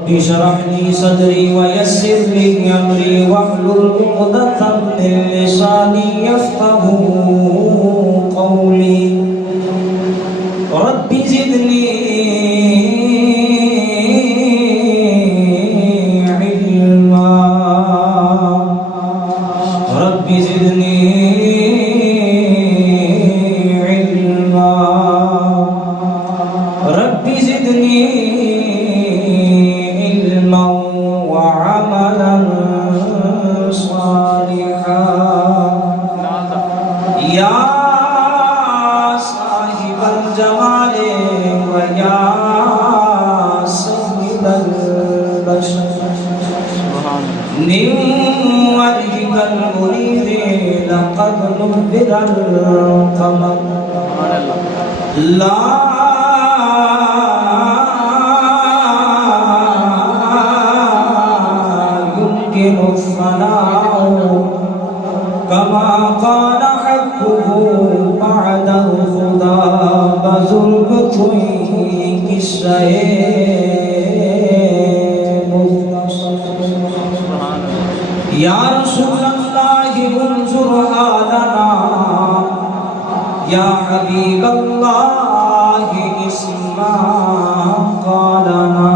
رب اشرح لي صدري ويسر لي امري واحلل عقدة من لساني يفقهوا قولي رب زدني علما رب زدني علما رب زدني علما وعملا صالحا يا صاحب الجمال ويا سيد البشر من وجهك المنير لقد نبر القمر لا يمكن الثناء كما قال حقه بعد الخدا بزرگ قصہ یا رسول اللہ انظر حالنا یا حبیب اللہ اسمع قالنا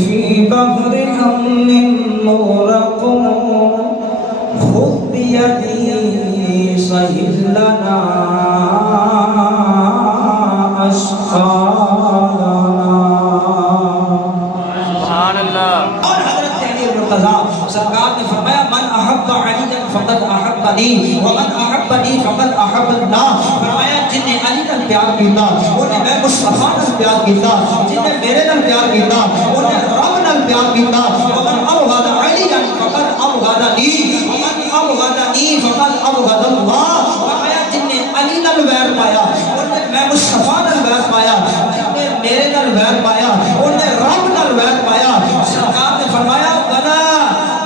في بحر حمل مغرق خذ بيدي سهل لنا أشقانا سبحان اللہ. اور حضرت علی بن قضا سرکار نے فرمایا من احب علی فقد احبنی ومن احبنی فقد احب اللہ. فرمایا جن نے علی کا پیار کیتا انہیں میں مصطفیٰ کا پیار کیتا، جن نے میرے نال پیار کیتا انہیں رب نال پیار کیتا. ومن ابغض علی فقد ابغضنی ومن ابغضنی فقد ابغض اللہ. فرمایا جن نے علی نال ویر پایا انہیں میں مصطفیٰ نال ویر پایا، جن نے میرے نال ویر پایا انہیں رب نال ویر پایا. سرکار نے فرمایا ولا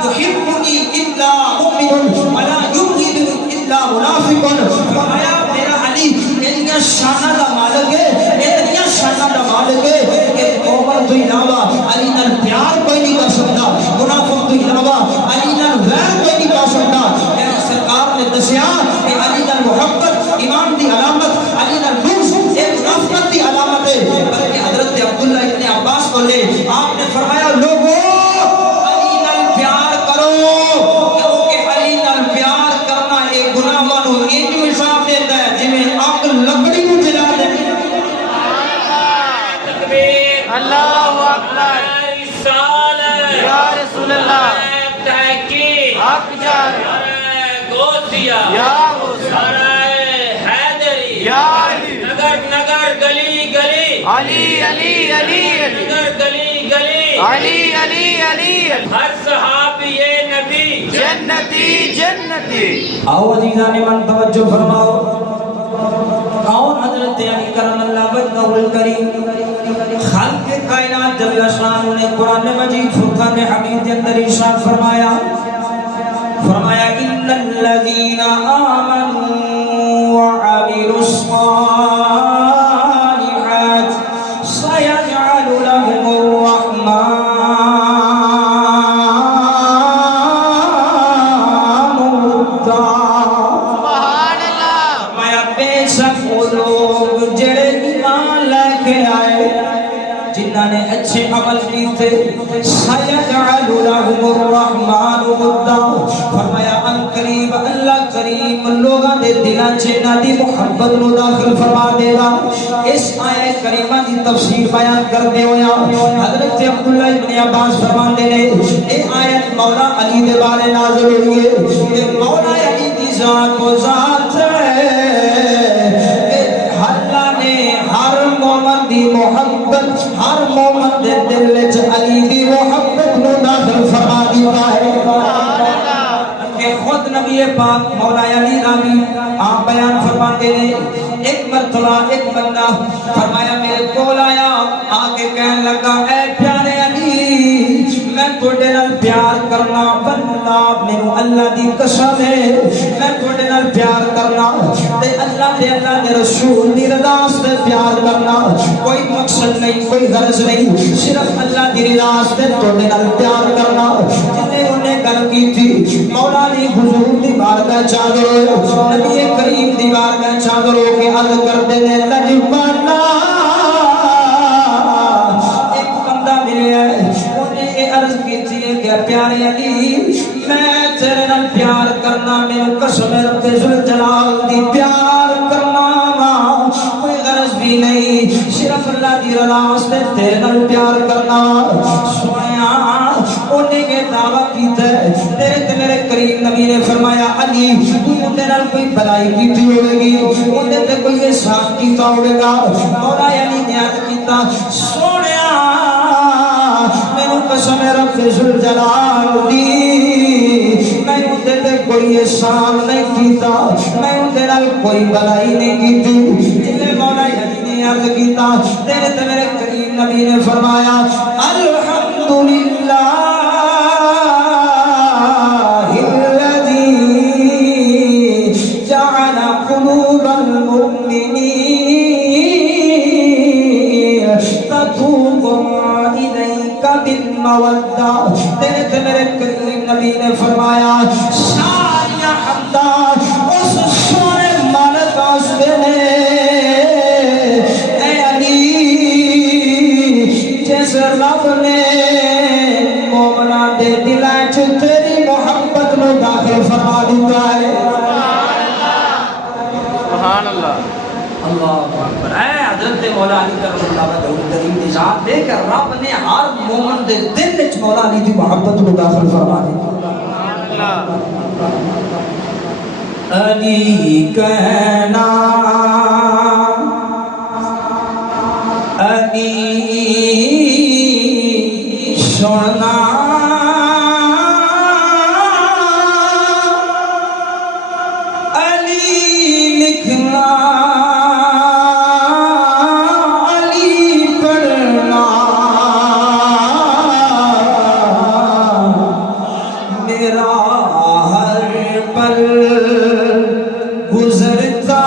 يحبني الا مؤمن ولا يبغضني الا منافق. فرمایا میرا علی میری شانہ دا مالک ہے، میری شانہ دا مالک ہے کہ عمر تو علاوہ علی نال پیار کوئی نہیں کر سکتا، منافق تو علاوہ علی نال ویر کوئی نہیں کر سکتا. سرکار نے دسیا کہ علی نال محبت ایمان دی علامت، علی نال بغض ایک منافقت دی علامت ہے. بلکہ حضرت عبداللہ ابن عباس بولے آپ نے فرمایا لوگوں علی نال پیار کرو کیونکہ علی نال پیار کرنا ایک گناہاں نو انج حساب دیتا ہے جویں اگ لکڑی نو جلا دے. تکبیر اللہ اکبر رسالت یا رسول اللہ تحقیق حق جان گوسیا یا حیدری یا نگر نگر گلی گلی علی علی علی نگر گلی گلی علی علی علی ہر صحابی نبی جنتی جنتی. آؤ عزیزان من توجہ فرماؤ. کون حضرت علی کرم اللہ وجہہ الکریم خالق کائنات جل شانہ نے قرآن مجید فرقان حمید کے اندر ارشاد فرمایا ان الذین آمنوا وعملوا الصالحات سيجعل لهم الرحمن ودا. سبحان اللہ. میں بے شک وہ لوگ جڑے ایمان لے کے آئے جنہاں نے اچھے عمل کیتے سيجعل لهم الرحمن ودا. فرمایا ان قریب اللہ کریم لوگاں دے دلاں وچ انہاں دی محبت نو داخل فرما دے گا. اس آیت کریمہ دی تفسیر بیان کرتے ہویا حضرت عبداللہ ابن عباس فرماندے نے اے آیت مولا علی دے بارے نازل ہوئی ہے کہ مولا علی دی ذات و ذات ہے کہ اللہ نے ہر مومن دی محبت ہر مومن دے دل وچ علی دی محبت نو داخل فرما دیتا ہے. کہ خود نبی پاک مولا علی رامی آپ بیان فرماتے ہیں ایک مرتبہ ایک بندہ فرمایا میرے کول آیا آگے کہنے لگا اے پیارے علی میں تھوڑے نال پیار کرنا بندہ میرے اللہ اللہ دی قسم ہے میں تھوڑے نال پیار کرنا تے اللہ دے رسول دی رضا سے پیار کرنا کوئی مقصد نہیں کوئی غرض نہیں صرف اللہ دی رضا سے تھوڑے نال پیار کرنا جنہیں انہیں گل کی تھی مولا علی حضور دی بارگاہ چادر نبی کریم دی بارگاہ چادر ہو کے عرض کرتے ہیں لجبانا ایک بندہ ملے ہے انہیں یہ عرض کی تھی کہ پیارے علی میں تیرے نال پیار کرنا میرے قسم رب ذوالجلال دی پیار کرنا کوئی غرض بھی نہیں صرف اللہ دی رضا سے تیرے نال پیار کرنا سنیا انہیں یہ دعویٰ کیتا ہے تیرے میرے کریم نبی نے فرمایا علی تو انہیں نال کوئی بلائی کیتی ہوئے گی انہیں تے کوئی احسان کیتا ہوئے گا مولا علی نے عرض کیتا سنیا میرے قسم رب ذوالجلال دی میں انہیں تے کوئی احسان نہیں کیتا میں انہیں نال کوئی بلائی نہیں کیتی جنہیں مولا علی نے عرض کیتا تیرے تے میرے کریم نبی نے فرمایا الحمدللہ تیرے تے میرے کریم نبی نے فرمایا ساریا حمدہ اس سونے مالک واسطے نے اے علی جس رب نے مومنا دے دلاں چ تیری محبت نو داخل فرما دیتا ہے سبحان اللہ اللہ اکبر اے حضرت مولا علی کرم اللہ وجہ کریم دی ذات دے کر رب نے ہر مومن دے دل وچ مولا علی دی محبت کو داخل فرما دی علی کہنا علی سننا علی لکھنا گزرتا